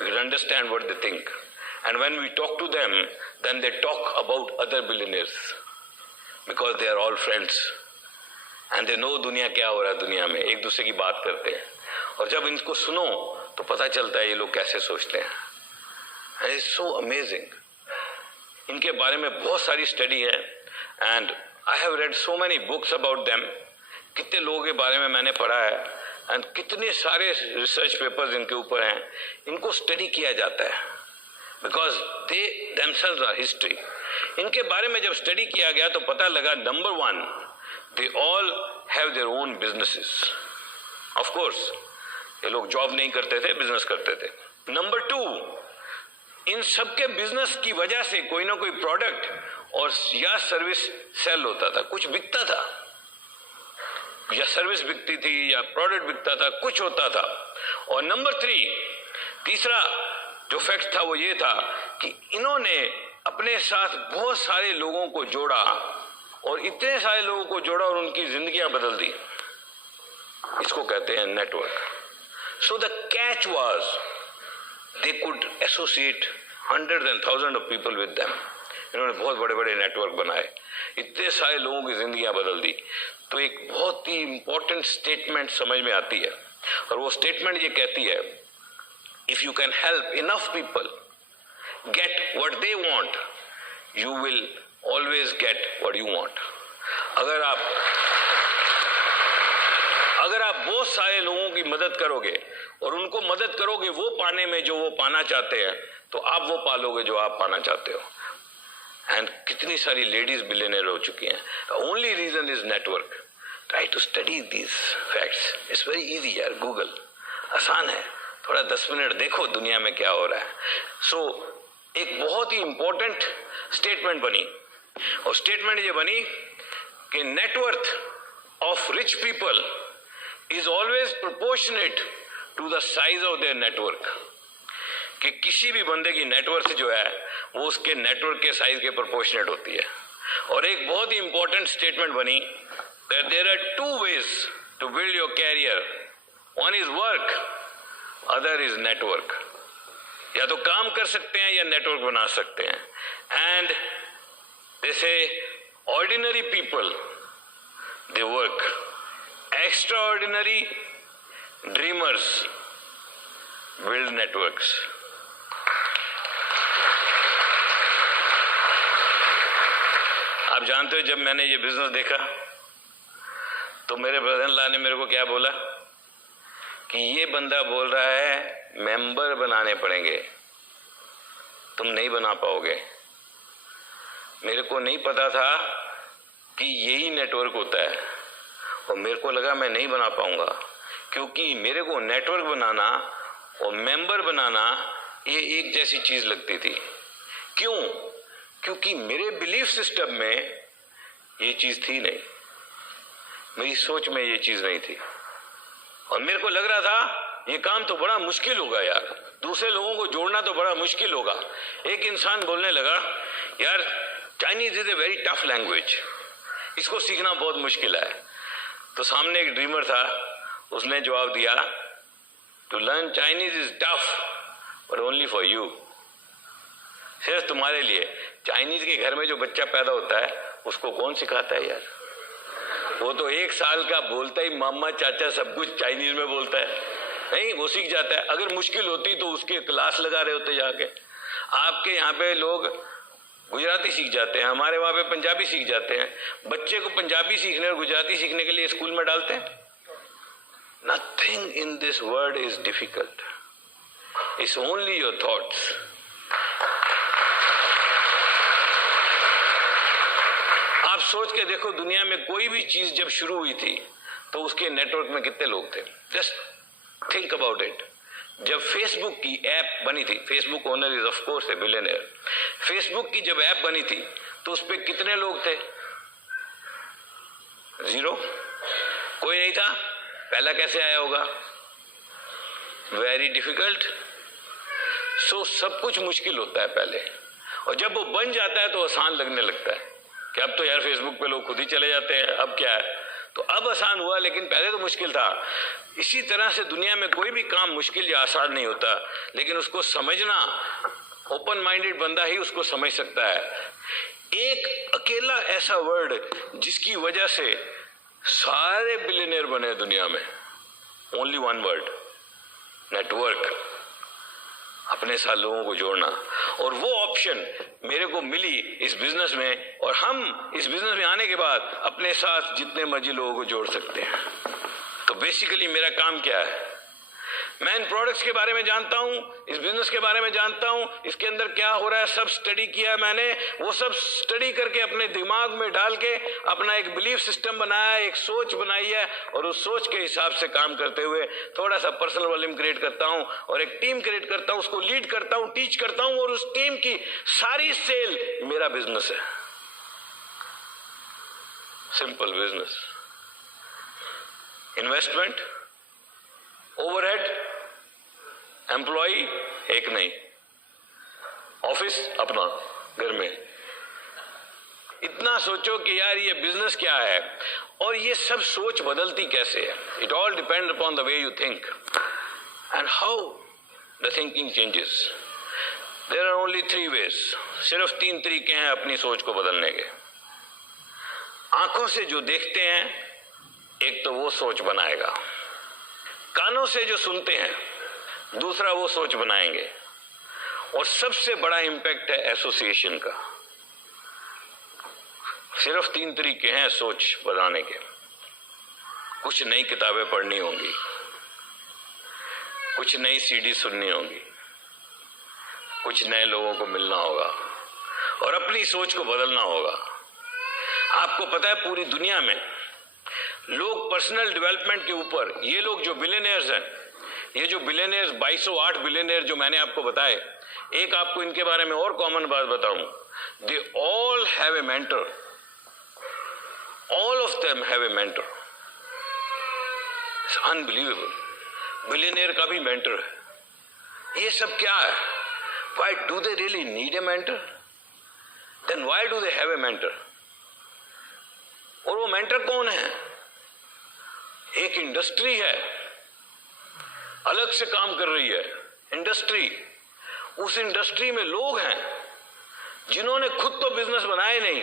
We can understand what they think, and when we talk to them, then they talk about other billionaires, because they are all friends, and they know दुनिया क्या हो रहा है दुनिया में, एक दूसरे की बात करते हैं, और जब इनको सुनो तो पता चलता है ये लोग कैसे सोचते हैं। It's so amazing. इनके बारे में बहुत सारी स्टडी है, and I have read so many books about them. कितने लोगों के बारे में मैंने पढ़ा है, एंड कितने सारे रिसर्च पेपर्स इनके ऊपर हैं। इनको स्टडी किया जाता है because they themselves our history. इनके बारे में जब स्टडी किया गया तो पता लगा, number 1, they all have their own businesses. Of course ये लोग जॉब नहीं करते थे, बिजनेस करते थे। नंबर 2, इन सबके बिजनेस की वजह से कोई ना कोई प्रोडक्ट और या सर्विस सेल होता था, कुछ बिकता था। या सर्विस बिकती थी या प्रोडक्ट बिकता था, कुछ होता था। और नंबर 3, तीसरा जो फैक्ट था वो ये था कि इन्होंने अपने साथ बहुत सारे लोगों को जोड़ा, और इतने सारे लोगों को जोड़ा और उनकी जिंदगियां बदल दी। इसको कहते हैं network. So the catch was they could associate hundreds and thousands of people with them. इन्होंने बहुत बड़े बड़े नेटवर्क बनाए, इतने सारे लोगों की जिंदगियां बदल दी। तो एक बहुत ही इंपॉर्टेंट स्टेटमेंट समझ में आती है, और वो स्टेटमेंट ये कहती है, if you can help enough people get what they want, you will always get what you want. अगर आप बहुत सारे लोगों की मदद करोगे और उनको मदद करोगे वो पाने में जो वो पाना चाहते हैं, तो आप वो पालोगे जो आप पाना चाहते हो। एंड कितनी सारी लेडीज बिलियनर हो चुकी हैं। Only reason is network. Try to study these facts, it's very easy यार, गूगल आसान है, थोड़ा 10 मिनट देखो दुनिया में क्या हो रहा है। सो एक बहुत ही इंपॉर्टेंट स्टेटमेंट बनी, और स्टेटमेंट ये बनी कि net worth of rich people is always proportionate to the size of their network। कि किसी भी बंदे की नेटवर्थ जो है वो उसके नेटवर्क के साइज के प्रोपोर्शनेट होती है। और एक बहुत ही इंपॉर्टेंट स्टेटमेंट बनी that there are 2 ways to build your career, one is work, other is network। या तो काम कर सकते हैं या नेटवर्क बना सकते हैं। And they say ordinary people they work, extraordinary dreamers build networks। आप जानते हो, जब मैंने ये बिजनेस देखा तो मेरे ब्रदर-इन-लॉ ने मेरे को क्या बोला कि ये बंदा बोल रहा है मेंबर बनाने पड़ेंगे, तुम नहीं बना पाओगे। मेरे को नहीं पता था कि यही नेटवर्क होता है, और मेरे को लगा मैं नहीं बना पाऊंगा, क्योंकि मेरे को नेटवर्क बनाना और मेंबर बनाना ये एक जैसी चीज लगती थी। क्यों? क्योंकि मेरे बिलीफ सिस्टम में ये चीज थी नहीं, मेरी सोच में ये चीज नहीं थी, और मेरे को लग रहा था ये काम तो बड़ा मुश्किल होगा यार, दूसरे लोगों को जोड़ना तो बड़ा मुश्किल होगा। एक इंसान बोलने लगा, यार Chinese is a very tough language, इसको सीखना बहुत मुश्किल है। तो सामने एक ड्रीमर था, उसने जवाब दिया, to learn Chinese is tough but only for you. सिर्फ तुम्हारे लिए। चाइनीज के घर में जो बच्चा पैदा होता है उसको कौन सिखाता है यार? वो तो 1 साल का बोलता ही मामा चाचा सब कुछ चाइनीज में बोलता है, नहीं वो सीख जाता है। अगर मुश्किल होती तो उसके क्लास लगा रहे होते जाके। आपके यहाँ पे लोग गुजराती सीख जाते हैं, हमारे वहाँ पे पंजाबी सीख जाते हैं। बच्चे को पंजाबी सीखने और गुजराती सीखने के लिए स्कूल में डालते हैं। Nothing in this world is difficult, it's only your thoughts. आप सोच के देखो, दुनिया में कोई भी चीज जब शुरू हुई थी तो उसके नेटवर्क में कितने लोग थे? Just think about it. जब फेसबुक की ऐप बनी थी, Facebook owner is of course A billionaire, Facebook की जब ऐप बनी थी तो उस पे कितने लोग थे? 0, कोई नहीं था। पहला कैसे आया होगा? Very difficult. सो सब कुछ मुश्किल होता है पहले, और जब वो बन जाता है तो आसान लगने लगता है कि अब तो यार फेसबुक पे लोग खुद ही चले जाते हैं, अब क्या है। तो अब आसान हुआ, लेकिन पहले तो मुश्किल था। इसी तरह से दुनिया में कोई भी काम मुश्किल या आसान नहीं होता, लेकिन उसको समझना, ओपन माइंडेड बंदा ही उसको समझ सकता है। एक अकेला ऐसा वर्ड जिसकी वजह से सारे बिलियनियर बने दुनिया में, ओनली वन वर्ड, नेटवर्क। अपने साथ लोगों को जोड़ना, और वो ऑप्शन मेरे को मिली इस बिजनेस में, और हम इस बिजनेस में आने के बाद अपने साथ जितने मर्जी लोगों को जोड़ सकते हैं। तो बेसिकली मेरा काम क्या है? मैं इन प्रोडक्ट्स के बारे में जानता हूं, इस बिजनेस के बारे में जानता हूं, इसके अंदर क्या हो रहा है सब स्टडी किया है मैंने। वो सब स्टडी करके अपने दिमाग में डाल के अपना एक बिलीफ सिस्टम बनाया, एक सोच बनाई है, और उस सोच के हिसाब से काम करते हुए थोड़ा सा पर्सनल वॉल्यूम क्रिएट करता हूं, और एक टीम क्रिएट करता हूं, उसको लीड करता हूं, टीच करता हूं, और उस टीम की सारी सेल मेरा बिजनेस है। Simple business. Investment, overhead, employ एक नहीं, ऑफिस अपना घर में। इतना सोचो कि यार ये बिजनेस क्या है, और ये सब सोच बदलती कैसे है। It all depend upon the way you think and how the thinking changes. There are only 3 ways, सिर्फ 3 तरीके हैं अपनी सोच को बदलने के। आंखों से जो देखते हैं, एक तो वो सोच बनाएगा। कानों से जो सुनते हैं, दूसरा वो सोच बनाएंगे। और सबसे बड़ा इंपैक्ट है एसोसिएशन का। सिर्फ 3 तरीके हैं सोच बनाने के। कुछ नई किताबें पढ़नी होंगी, कुछ नई सीडी सुननी होगी, कुछ नए लोगों को मिलना होगा और अपनी सोच को बदलना होगा। आपको पता है पूरी दुनिया में लोग पर्सनल डेवलपमेंट के ऊपर, ये लोग जो बिलियनियर्स हैं, ये जो बिलियनियर्स 2208 बिलियनियर जो मैंने आपको बताए, एक आपको इनके बारे में और कॉमन बात बताऊं, they all have a mentor, all of them have a mentor. It's unbelievable. Billionaire का भी मेंटर है। ये सब क्या है? Why do they really need a mentor? Then why do they have a mentor? और वो मेंटर कौन है? एक इंडस्ट्री है, अलग से काम कर रही है इंडस्ट्री। उस इंडस्ट्री में लोग हैं जिन्होंने खुद तो बिजनेस बनाए नहीं,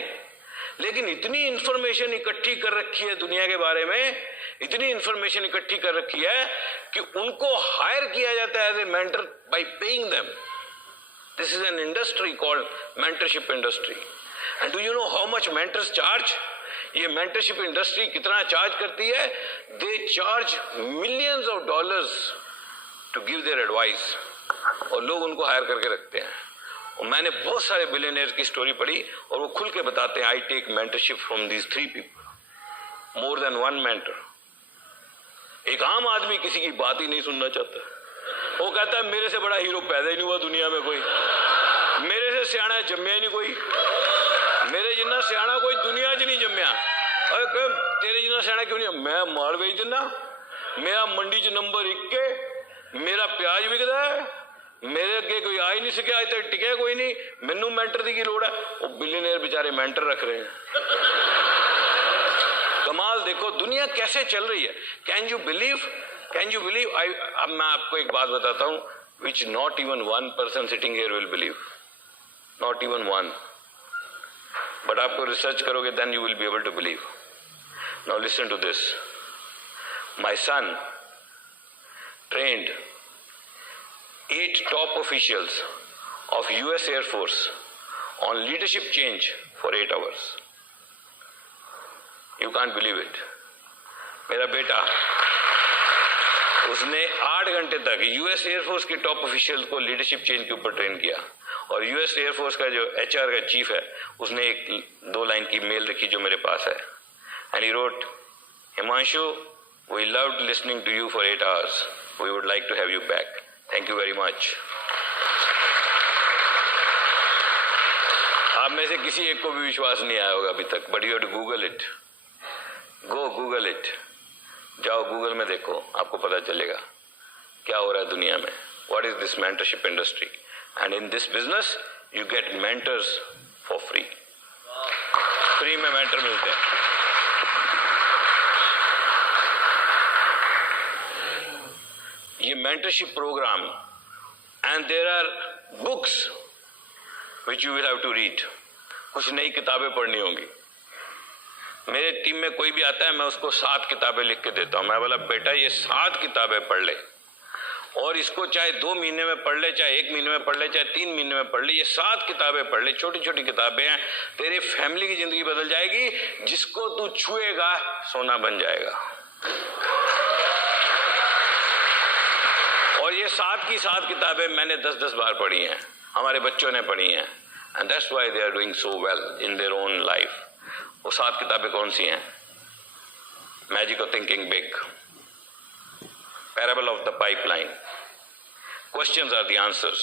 लेकिन इतनी इंफॉर्मेशन इकट्ठी कर रखी है दुनिया के बारे में, इतनी इंफॉर्मेशन इकट्ठी कर रखी है कि उनको हायर किया जाता है as a mentor by paying them. This is an industry called mentorship industry. And do you know how much mentors charge? ये mentorship industry कितना चार्ज करती है? They charge millions of dollars to give their advice. और लोग उनको higher करके रखते हैं। और मैंने बहुत सारे बिलियनियर्स की स्टोरी पढ़ी और वो खुल के बताते हैं, I take mentorship from these 3 people. More than one mentor. एक आम आदमी किसी की बात ही नहीं सुनना चाहता। वो कहता है मेरे से बड़ा हीरो पैदा ही नहीं हुआ दुनिया में कोई, मेरे से सियाना जम्या ही नहीं कोई, मेरे जिन्ना सियाना कोई दुनिया च नहीं जम्या। अरे तेरे जिन्ना सियाना क्यों नहीं? मैं माल बेच दिना, मेरा मंडी च नंबर 1 के, मेरा प्याज बिकदा है, मेरे अगे कोई आ ही नहीं सके, अज तक टिके कोई नहीं, मैनू मेंटर की लोड़ है। वो बिलियनियर बेचारे मेंटर रख रहे हैं। कमाल देखो दुनिया कैसे चल रही है। Can you believe? अब मैं आपको एक बात बताता हूं, which not even one person sitting here will believe, not even one. But आपको रिसर्च करोगे then you will be able to believe. Now listen to this. My son trained 8 top officials of US Air Force on leadership change for 8 hours. You can't believe it. मेरा बेटा, उसने 8 घंटे तक US air force के top official को leadership change के ऊपर train किया। और यूएस एयरफोर्स का जो एचआर का चीफ है, उसने एक 2 लाइन की मेल रखी जो मेरे पास है। And he wrote, Himanshu, we loved listening to you for 8 hours. We would like to have you back. Thank you very much. आप में से किसी एक को भी विश्वास नहीं आया होगा अभी तक, but you have to Google it. Go Google it. जाओ गूगल में देखो, आपको पता चलेगा क्या हो रहा है दुनिया में. What is this mentorship industry? And in this business you get mentors for free. Free में मेंटर मिलते हैं. ये mentorship program, and there are books which you will have to read. कुछ नई किताबें पढ़नी होंगी. मेरे टीम में कोई भी आता है, मैं उसको 7 किताबें लिख के देता हूं. मैं बोला बेटा ये 7 किताबें पढ़ ले, और इसको चाहे 2 महीने में पढ़ ले, चाहे 1 महीने में पढ़ ले, चाहे 3 महीने में पढ़ ले. ये 7 किताबें पढ़ ले, छोटी छोटी किताबें हैं. तेरी फैमिली की जिंदगी बदल जाएगी. जिसको तू छुएगा सोना बन जाएगा. और ये 7 की 7 किताबें मैंने 10-10 बार पढ़ी हैं, हमारे बच्चों ने पढ़ी हैं. And that's why they are doing so well in their own life. वो 7 किताबें कौन सी हैं? Magic of thinking big, parable of the pipeline, questions are the answers,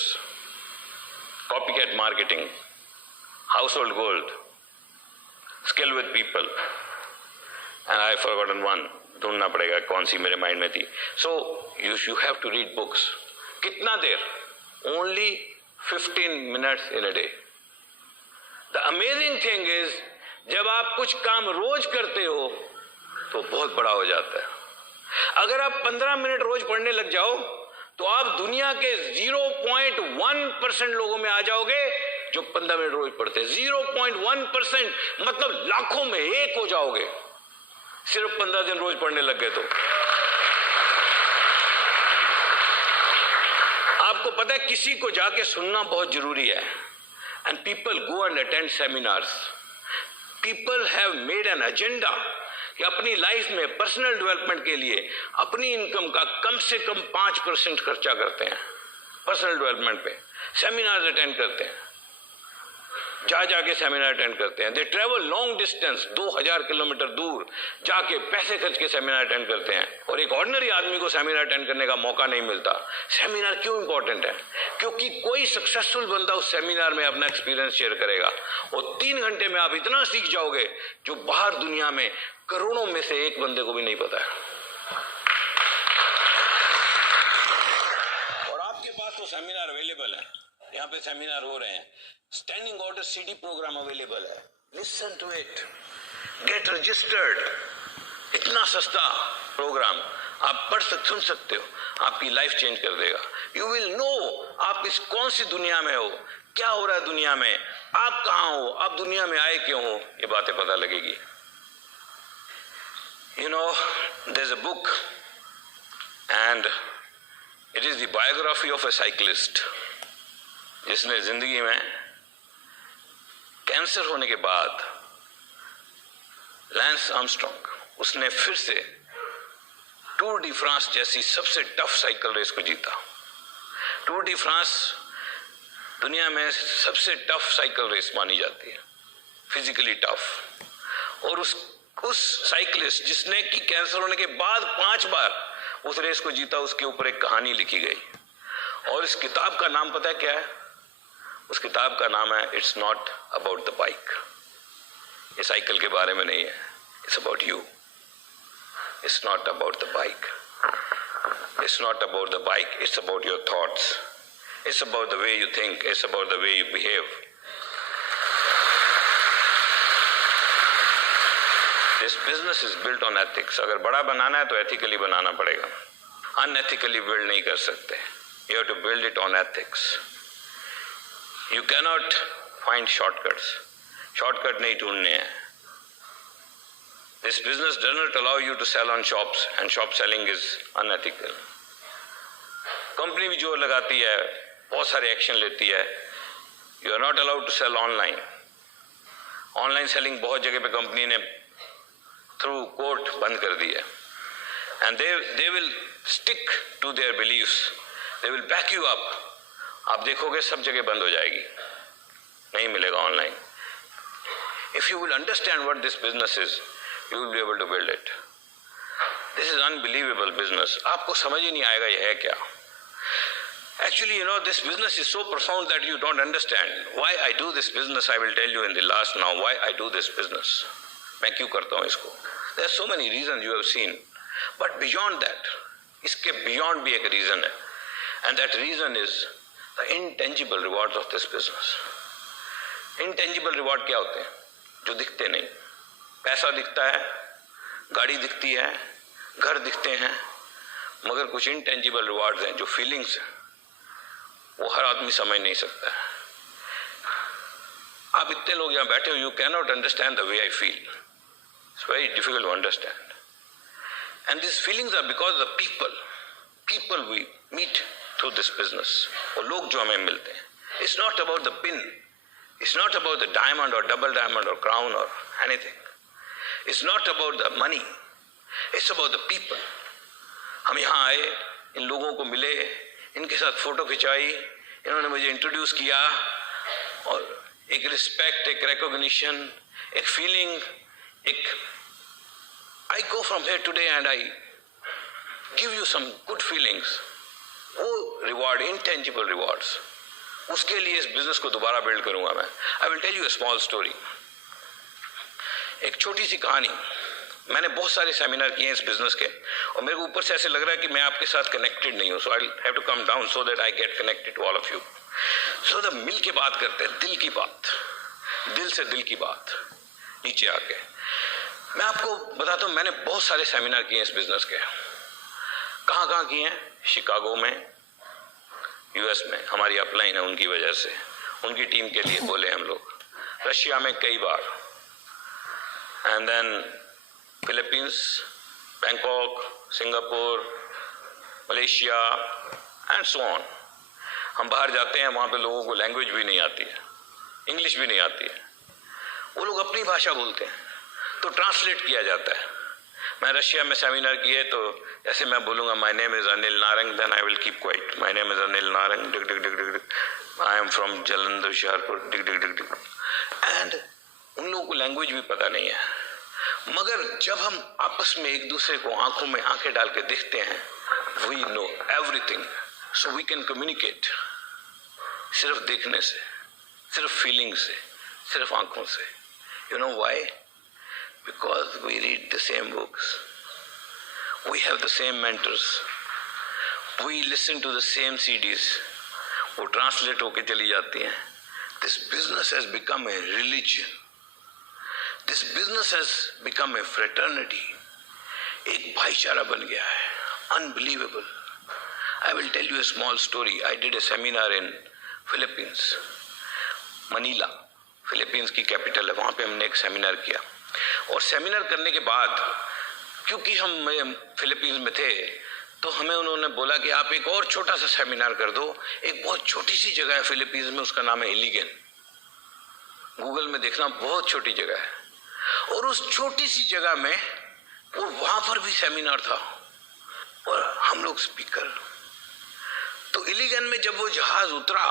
copycat marketing, household gold, skill with people, and I have forgotten one, ढूंढना पड़ेगा कौन सी मेरे माइंड में थी. So you have to read books. कितना देर? Only 15 minutes in a day. The amazing thing is, जब आप कुछ काम रोज करते हो तो बहुत बड़ा हो जाता है. अगर आप 15 मिनट रोज पढ़ने लग जाओ तो आप दुनिया के 0.1% लोगों में आ जाओगे जो 15 मिनट रोज पढ़ते हैं. 0.1% मतलब लाखों में एक हो जाओगे सिर्फ 15 दिन रोज पढ़ने लग गए तो. आपको पता है किसी को जाके सुनना बहुत जरूरी है. And people go and attend seminars. People have made an agenda कि अपनी लाइफ में पर्सनल डेवलपमेंट के लिए अपनी इनकम का कम से कम 5% खर्चा करते हैं पर्सनल डेवलपमेंट पे. सेमिनार्स अटेंड करते हैं, जाके सेमिनार अटेंड करते हैं. They travel long distance, 2000 kilometre दूर जाके पैसे खर्च के सेमिनार अटेंड करते हैं. और एक ऑर्डिनरी आदमी को सेमिनार अटेंड करने का मौका नहीं मिलता. सेमिनार क्यों इंपॉर्टेंट है? क्योंकि कोई सक्सेसफुल बंदा उस सेमिनार में अपना एक्सपीरियंस शेयर करेगा और 3 घंटे में आप इतना सीख जाओगे जो बाहर दुनिया में करोड़ों में से एक बंदे को भी नहीं पता है. और आपके पास तो सेमिनार अवेलेबल है. यहाँ पे सेमिनार हो रहे हैं. Standing order CD programme available है. Listen to it, get registered. इतना सस्ता प्रोग्राम आप सुन सकते हो, आपकी लाइफ चेंज कर देगा. यू विल नो आप इस कौन सी दुनिया में हो, क्या हो रहा है दुनिया में, आप कहाँ हो, आप दुनिया में आए क्यों हो, ये बातें पता लगेगी. You know, there's a book and it is the biography of a cyclist जिसने जिंदगी में कैंसर होने के बाद लैंस आर्मस्ट्रॉन्ग उसने फिर से टूर डी फ्रांस जैसी सबसे टफ साइकिल रेस को जीता. टूर डी फ्रांस दुनिया में सबसे टफ साइकिल रेस मानी जाती है, फिजिकली टफ. और उस साइकिलिस्ट जिसने कि कैंसर होने के बाद 5 बार उस रेस को जीता, उसके ऊपर एक कहानी लिखी गई. और इस किताब का नाम पता है क्या है? उस किताब का नाम है it's not about the bike. ये साइकिल के बारे में नहीं है. It's about you. It's not about the bike. It's not about the bike. It's about your thoughts. It's about the way you think. It's about the way you behave. This business is built on ethics. अगर बड़ा बनाना है तो ethically बनाना पड़ेगा. Unethically build नहीं कर सकते. You have to build it on ethics. You cannot find shortcuts. Shortcut नहीं ढूंढने हैं. This business does not allow you to sell on shops, and shop selling is unethical. Company भी जोर लगाती है, बहुत सारे एक्शन लेती है. You are not allowed to sell online. Online selling बहुत जगह पे कंपनी ने थ्रू कोर्ट बंद कर दी है. And they will stick to their beliefs. They will back you up. आप देखोगे सब जगह बंद हो जाएगी, नहीं मिलेगा online. If you will understand what this business is, you will be able to build it. This is unbelievable business. आपको समझ ही नहीं आएगा ये है क्या. Actually, you know, this business is so profound that you don't understand. Why I do this business, I will tell you in the last now, why I do this business. मैं क्यों करता हूँ इसको. There are so many reasons you have seen. But beyond that, इसके beyond भी एक reason है. And that reason is the intangible rewards of this business. Intangible reward क्या होते हैं? जो दिखते नहीं. पैसा दिखता है, गाड़ी दिखती है, घर दिखते हैं, मगर कुछ intangible rewards हैं जो feelings हैं, वो हर आदमी समझ नहीं सकता है. आप इतने लोग यहाँ बैठे हो, you cannot understand the way I feel. It's very difficult to understand. And these feelings are because the people we meet through this business. वो लोग जो हमें मिलते हैं. It's not about the pin. It's not about the diamond or double diamond or crown or anything. It's not about the money. It's about the people. हम यहाँ आए, इन लोगों को मिले, इनके साथ फोटो खिंचाई, इन्होंने मुझे इंट्रोड्यूस किया, और एक रिस्पेक्ट, एक रिकॉग्निशन, एक फीलिंग, एक I go from here today and I give you some good feelings. वो रिवॉर्ड, intangible rewards, उसके लिए इस बिजनेस को दोबारा बिल्ड करूंगा मैं. I will tell you a small story. एक छोटी सी कहानी. मैंने बहुत सारे सेमिनार किए हैं इस बिजनेस के, और मेरे को ऊपर से ऐसे लग रहा है कि मैं आपके साथ कनेक्टेड नहीं हूँ, so I have to come down so that I get connected to all of you. So the मिल के बात करते हैं, दिल की बात, दिल से दिल की बात नीचे आके। मैं आपको बताता हूँ, मैंने बहुत सारे सेमिनार किए इस बिजनेस के। कहाँ कहाँ किए हैं? शिकागो में, यूएस में, हमारी अपलाइन है उनकी वजह से, उनकी टीम के लिए बोले हम लोग। रशिया में कई बार, and then Philippines, Bangkok, Singapore, Malaysia and so on. हम बाहर जाते हैं, वहाँ पे लोगों को लैंग्वेज भी नहीं आती है, इंग्लिश भी नहीं आती है, वो लोग अपनी भाषा बोलते हैं, तो ट्रांसलेट किया जाता है। मैं रशिया में सेमिनार किए, तो जैसे मैं बोलूँगा my name is Anil Narang, then I will keep quiet, my name is Anil Narang, dig dig dig dig, I am from Jalandhar Hoshiarpur, dig dig dig dig. And उन लोगों को लैंग्वेज भी पता नहीं है, मगर जब हम आपस में एक दूसरे को आंखों में आंखें डाल के देखते हैं, we know everything, so we can communicate. सिर्फ देखने से, सिर्फ फीलिंग से, सिर्फ आंखों से। You know why? Because we read the same books, we have the same mentors, we listen to the same CDs, वो ट्रांसलेट होके चली जाती हैं। This business has become a religion. This business has become a fraternity. एक भाईचारा बन गया है, unbelievable. I will tell you a small story. I did a seminar in Philippines, Manila, Philippines की कैपिटल है, वहाँ पे हमने एक सेमिनार किया। और सेमिनार करने के बाद, क्योंकि हम फिलीपींस में थे, तो हमें उन्होंने बोला कि आप एक और छोटा सा सेमिनार कर दो। एक बहुत छोटी सी जगह है फिलीपींस में, उसका नाम है इलिगन, गूगल में देखना, बहुत छोटी जगह है। और उस छोटी सी जगह में, और वहां पर भी सेमिनार था, और हम लोग स्पीकर। तो इलिगन में जब वो जहाज उतरा,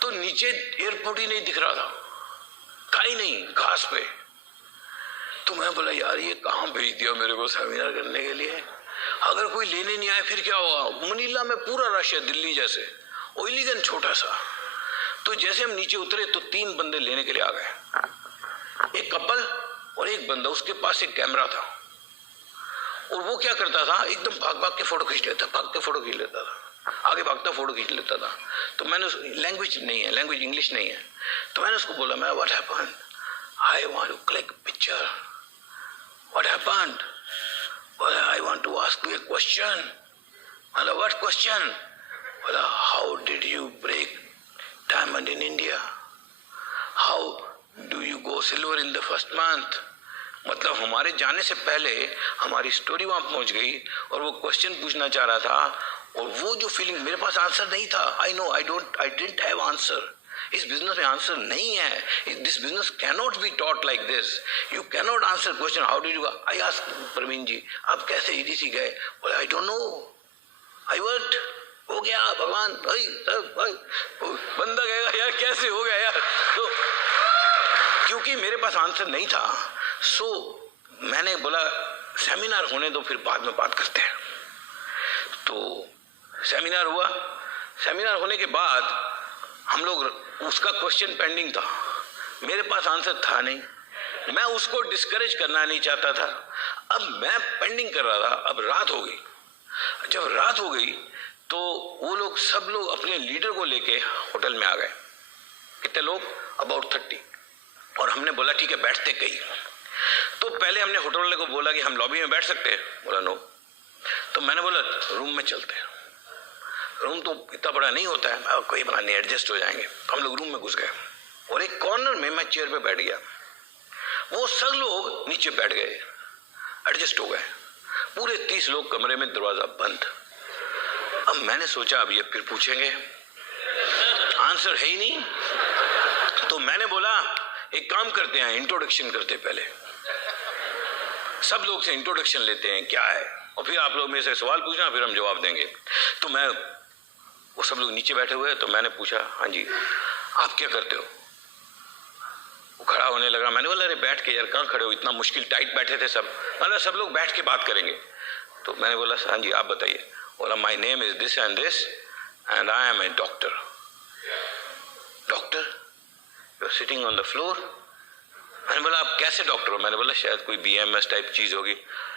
तो नीचे एयरपोर्ट ही नहीं दिख रहा था ही नहीं, घास पे। तो मैं बोला यार ये कहाँ भेज दिया मेरे को सेमिनार करने के लिए, अगर कोई लेने नहीं आया फिर क्या होगा? मनीला में पूरा रश है, दिल्ली जैसे, और इलिगन छोटा सा। तो जैसे हम नीचे उतरे तो 3 बंदे लेने के लिए आ गए, एक कपल और एक बंदा, उसके पास एक कैमरा था, और वो क्या करता था, एकदम भाग भाग के फोटो खींच लेता, भाग के फोटो खींच लेता था, आगे भागता फोटो खींच लेता था। तो मैंने, लैंग्वेज नहीं है, लैंग्वेज इंग्लिश नहीं है, तो मैंने उसको बोला, मैं what happened, I want to click picture, what happened, बोला I want to ask you a question. बोला व्हाट क्वेश्चन? बोला how did you break diamond in India, how do you go silver in the first month. मतलब हमारे जाने से पहले हमारी story वहां पहुंच गई, और वो क्वेश्चन पूछना चाह रहा था, और वो जो फीलिंग, मेरे पास आंसर नहीं था। I know, I didn't have answer. इस बिजनेस में आंसर नहीं है। This business cannot be taught like this. You cannot answer question how did you. I ask Praveen ji आप कैसे ईडीसी गए? बोले I don't know, I work, हो गया भगवान भाई, बंदा कहेगा यार कैसे हो गया यार। तो क्योंकि मेरे पास आंसर नहीं था, सो मैंने बोला सेमिनार होने दो, फिर बाद में बात करते हैं। तो सेमिनार हुआ। सेमिनार होने के बाद हम लोग, उसका क्वेश्चन पेंडिंग था, मेरे पास आंसर था नहीं, मैं उसको डिस्करेज करना नहीं चाहता था। अब मैं पेंडिंग कर रहा था। अब रात हो गई। जब रात हो गई तो वो लोग, सब लोग अपने लीडर को लेके होटल में आ गए। कितने लोग? अबाउट 30। और हमने बोला ठीक है बैठते कहीं। तो पहले हमने होटल वाले को बोला कि हम लॉबी में बैठ सकते हैं, बोला नो। तो मैंने बोला रूम में चलते हैं। रूम तो इतना बड़ा नहीं होता है, कोई बना नहीं, एडजस्ट हो जाएंगे। हम लोग रूम में घुस गए, और एक कॉर्नर में मैं चेयर पे बैठ गया। वो सब लोग नीचे बैठ गए, एडजस्ट हो गए। पूरे 30 लोग कमरे में, दरवाजा बंद। अब मैंने सोचा अब ये फिर पूछेंगे, आंसर है ही नहीं। तो मैंने बोला एक काम करते हैं, इंट्रोडक्शन करते पहले, सब लोग से इंट्रोडक्शन लेते हैं क्या है, और फिर आप लोग मेरे से सवाल पूछना, फिर हम जवाब देंगे। तो मैं, वो सब लोग नीचे बैठे हुए, तो मैंने पूछा हाँ जी आप क्या करते हो? वो खड़ा होने लगा। मैंने बोला अरे बैठ के यार, कहाँ खड़े हो, इतना मुश्किल, टाइट बैठे थे सब। मतलब सब लोग बैठ के बात करेंगे। तो मैंने बोला हाँ जी आप बताइए। बोला my name is this and this and I am a doctor. Doctor, you are sitting on the floor, मैंने बोला आप कैसे डॉक्टर हो? मैंने बोला शायद कोई BMS टाइप चीज होगी।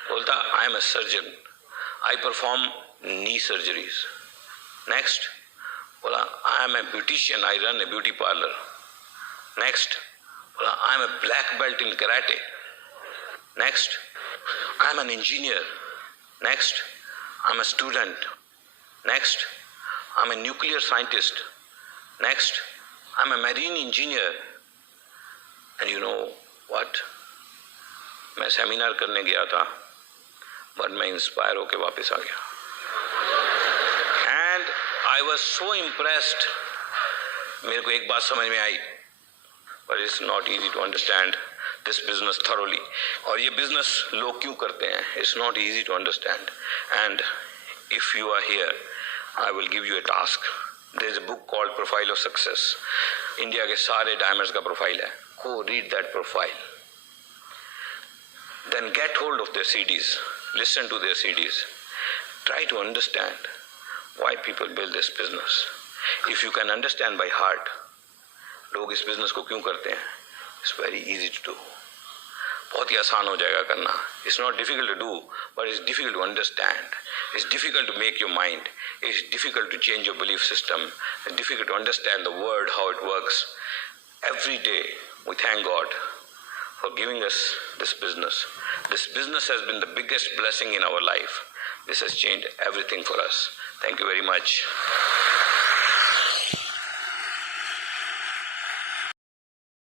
बोलता I am a surgeon, I perform knee surgeries. Next बोला I am a beautician, I run a beauty parlour. Next बोला I am a black belt in karate. Next I am an engineer. Next I am a student. Next I am a nuclear scientist. Next I am a marine engineer. And you know what, मैं seminar करने गया था but मैं inspire होके वापस आ गया। And I was so impressed. मेरे को एक बात समझ में आई, but it's not easy to understand this business thoroughly. और ये बिजनेस लोग क्यों करते हैं, it's not easy to understand. And if you are here I will give you a task. There is a book called profile of success. India के सारे diamonds का profile है। Go read that profile. Then get hold of their CDs. Listen to their CDs. Try to understand why people build this business. If you can understand by heart, लोग इस business को क्यों करते हैं, it's very easy to do. बहुत ही आसान हो जाएगा करना. It's not difficult to do, but it's difficult to understand. It's difficult to make your mind. It's difficult to change your belief system. It's difficult to understand the word, how it works. Every day, we thank God for giving us this business. This business has been the biggest blessing in our life. This has changed everything for us. Thank you very much.